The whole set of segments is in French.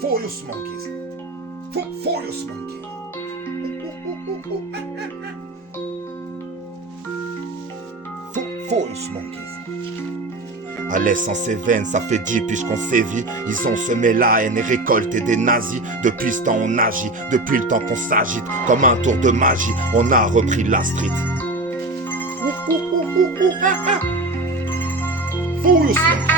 Furious monkeys. Furious monkeys. Furious monkeys. À l'essence et veine, ça fait 10 piges qu'on sévit. Ils ont semé la haine et récolté des nazis. Depuis ce temps on agit, depuis le temps qu'on s'agite. Comme un tour de magie, on a repris la street. Furious monkeys.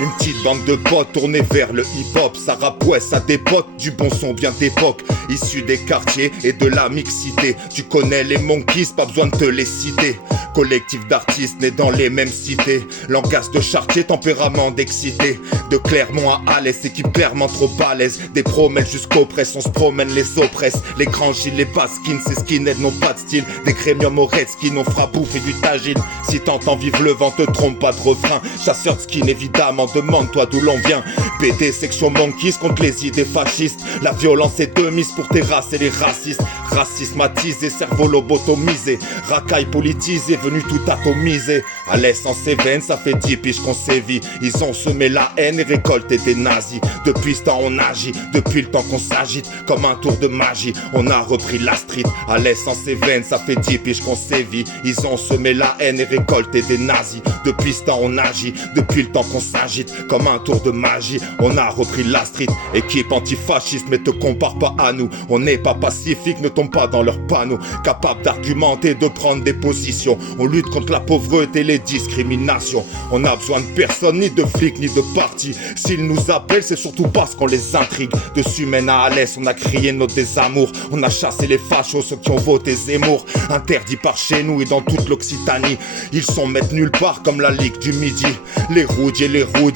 Une petite bande de potes tournée vers le hip-hop. Ça rappe, ouais, ça dépote, du bon son bien d'époque. Issus des quartiers et de la mixité. Tu connais les monkeys, pas besoin de te les citer. Collectif d'artistes nés dans les mêmes cités. Langage de chartier, tempérament d'excité. De Clermont à Alès, équipe clairement trop balèze. Des promesses jusqu'aux presses, on se promène les oppresses. Les grands gilets, les baskins, ces skinheads n'ont pas de style. Des crémiums aux redskins, on fera bouffer du tagine. Si t'entends vivre le vent, te trompe pas de refrain. Chasseur de skin, évidemment, demande-toi d'où l'on vient. PD, section monkeys contre les idées fascistes. La violence est de mise pour terrasser les racistes. Racismatisé, cerveau lobotomisé. Racaille politisé, venu tout atomiser. À l'essence et veine, ça fait 10 piges qu'on sévit. Ils ont semé la haine et récolté des nazis. Depuis ce temps on agit, depuis le temps qu'on s'agite. Comme un tour de magie, on a repris la street. À l'essence et veine, ça fait 10 piges qu'on sévit. Ils ont semé la haine et récolté des nazis. Depuis ce temps on agit, depuis le temps qu'on s'agite. Comme un tour de magie, on a repris la street. Équipe antifasciste, mais te compare pas à nous. On n'est pas pacifique, ne tombe pas dans leurs panneaux. Capable d'argumenter, de prendre des positions. On lutte contre la pauvreté et les discriminations. On n'a besoin de personne, ni de flics, ni de partis. S'ils nous appellent, c'est surtout parce qu'on les intrigue. De Sumène à Alès, on a crié notre désamour. On a chassé les fachos, ceux qui ont voté Zemmour. Interdit par chez nous et dans toute l'Occitanie. Ils sont maîtres nulle part comme la Ligue du Midi. Les roudiers,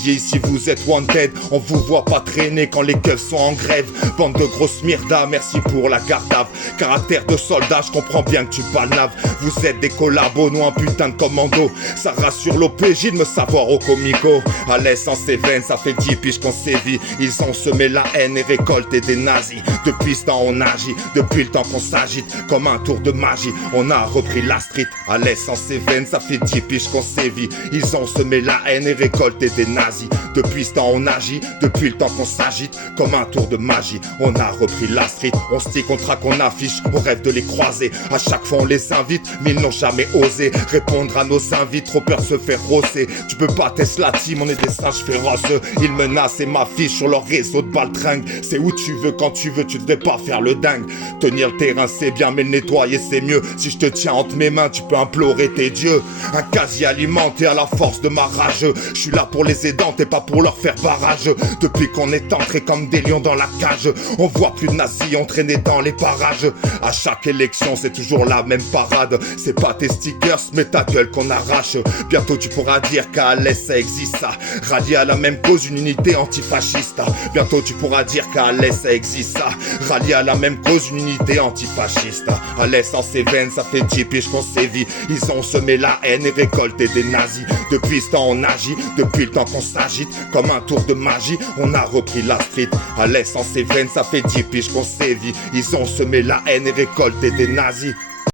ici vous êtes wanted. On vous voit pas traîner quand les keufs sont en grève. Bande de grosses myrdas, merci pour la garde à vue. Caractère de soldat, je comprends bien que tu balnaves. Vous êtes des collabos, non un putain de commando. Ça rassure l'OPJ de me savoir au comico. À l'essence et veine, ça fait 10 piges qu'on sévit. Ils ont semé la haine et récolté des nazis. Depuis ce temps on agit, depuis le temps qu'on s'agite. Comme un tour de magie, on a repris la street. À l'essence et veine, ça fait 10 piges qu'on sévit. Ils ont semé la haine et récolté des nazis. Depuis ce temps on agit, depuis le temps qu'on s'agite. Comme un tour de magie, on a repris la street. On se dit contrat qu'on affiche, on rêve de les croiser. À chaque fois on les invite, mais ils n'ont jamais osé répondre à nos invites, trop peur de se faire rosser. Tu peux pas tester la team, on est des singes féroces. Ils menacent et m'affichent sur leur réseau de baltringue. C'est où tu veux, quand tu veux, tu devrais pas faire le dingue. Tenir le terrain c'est bien, mais le nettoyer c'est mieux. Si je te tiens entre mes mains, tu peux implorer tes dieux. Un casier alimenté à la force de ma rage. Je suis là pour les aidants et pas pour leur faire barrage. Depuis qu'on est entré comme des lions dans la cage, on voit plus de nazis entraînés dans les parages. À chaque élection c'est toujours la même parade. C'est pas tes stickers mais ta gueule qu'on arrache. Bientôt tu pourras dire qu'à Alès ça existe ça. Rallié à la même cause, une unité antifasciste. Bientôt tu pourras dire qu'à Alès ça existe ça. Rallié à la même cause, une unité antifasciste. À l'essence et veine, ça fait 10 piges qu'on sévit. Ils ont semé la haine et récolté des nazis. Depuis ce temps on agit, depuis le temps qu'on s'agite. Comme un tour de magie, on a repris la street. À l'essence et veine, ça fait 10 piges qu'on sévit. Ils ont semé la haine et récolté des nazis.